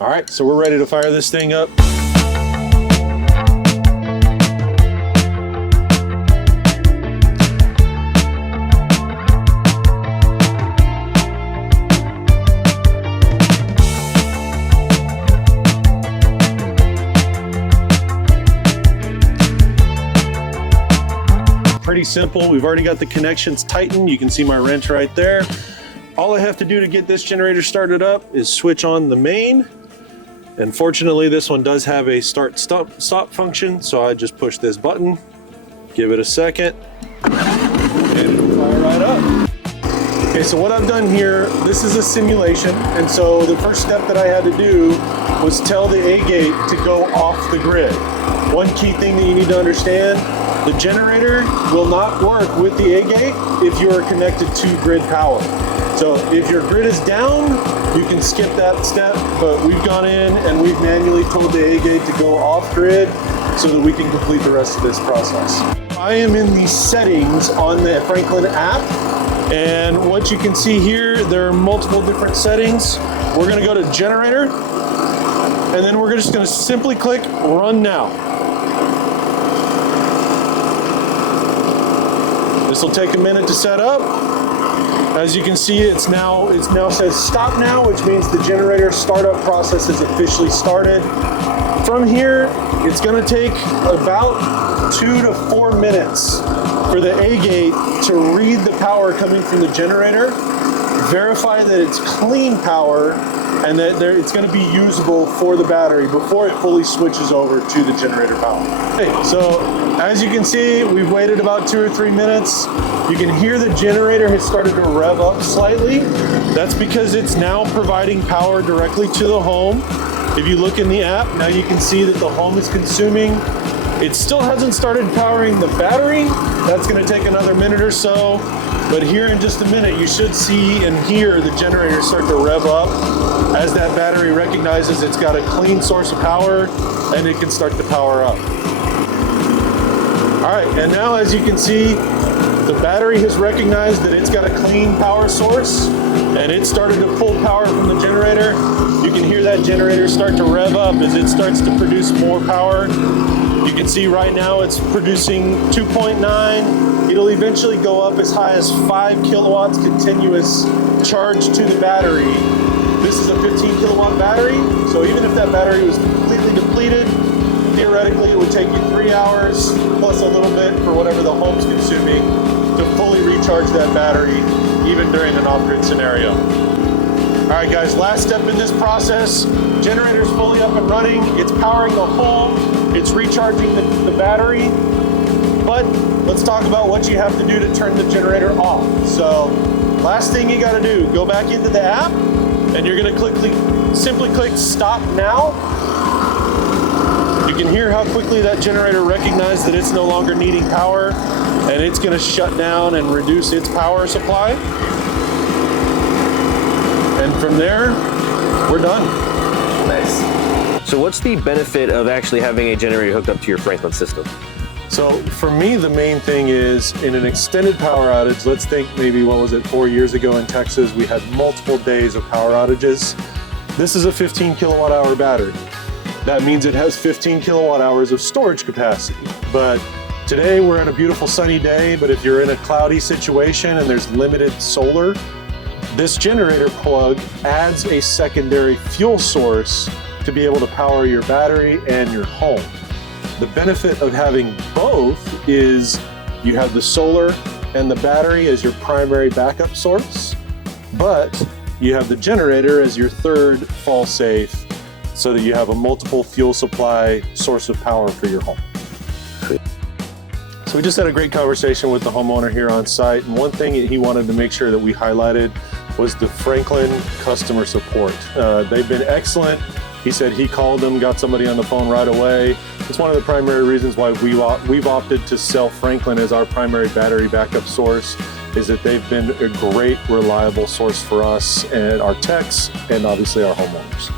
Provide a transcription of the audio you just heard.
All right, so we're ready to fire this thing up. Pretty simple. We've already got the connections tightened. You can see my wrench right there. All I have to do to get this generator started up is switch on the main. And fortunately, this one does have a start-stop function, so I just push this button, give it a second, and it'll fire right up. Okay, so what I've done here, this is a simulation, and so the first step that I had to do was tell the A gate to go off the grid. One key thing that you need to understand, the generator will not work with the A gate if you are connected to grid power. So if your grid is down, you can skip that step, but we've gone in and we've manually told the A gate to go off grid so that we can complete the rest of this process. I am in the settings on the Franklin app, and what you can see here, there are multiple different settings. We're gonna go to generator, and then we're just gonna simply click run now. This will take a minute to set up. As you can see, it now says stop now, which means the generator startup process is officially started. From here, it's gonna take about 2 to 4 minutes for the A gate to read the power coming from the generator, verify that it's clean power, and that it's going to be usable for the battery before it fully switches over to the generator power. Okay, so as you can see, we've waited about 2 or 3 minutes. You can hear the generator has started to rev up slightly. That's because it's now providing power directly to the home. If you look in the app, now you can see that the home is consuming. It still hasn't started powering the battery. That's going to take another minute or so. But here in just a minute, you should see and hear the generator start to rev up as that battery recognizes it's got a clean source of power and it can start to power up. All right, and now as you can see, the battery has recognized that it's got a clean power source and it started to pull power from the generator. You can hear that generator start to rev up as it starts to produce more power. You can see right now it's producing 2.9. It'll eventually go up as high as 5 kilowatts continuous charge to the battery. This is a 15 kilowatt battery, so even if that battery was completely depleted, theoretically it would take you 3 hours plus a little bit for whatever the home's consuming to fully recharge that battery, even during an off-grid scenario. All right guys, last step in this process, generator's fully up and running, it's powering the home, it's recharging the battery, but let's talk about what you have to do to turn the generator off. So last thing you gotta do, go back into the app and you're gonna simply click stop now. You can hear how quickly that generator recognized that it's no longer needing power and it's gonna shut down and reduce its power supply. And from there, we're done. Nice. So what's the benefit of actually having a generator hooked up to your Franklin system? So for me, the main thing is in an extended power outage, let's think maybe, 4 years ago in Texas, we had multiple days of power outages. This is a 15 kilowatt hour battery. That means it has 15 kilowatt hours of storage capacity. But today we're on a beautiful sunny day, but if you're in a cloudy situation and there's limited solar, this generator plug adds a secondary fuel source to be able to power your battery and your home. The benefit of having both is you have the solar and the battery as your primary backup source, but you have the generator as your third fall safe so that you have a multiple fuel supply source of power for your home. So we just had a great conversation with the homeowner here on site, and one thing he wanted to make sure that we highlighted was the Franklin customer support. They've been excellent. He said he called them, got somebody on the phone right away. It's one of the primary reasons why we've opted to sell Franklin as our primary battery backup source, is that they've been a great, reliable source for us and our techs and obviously our homeowners.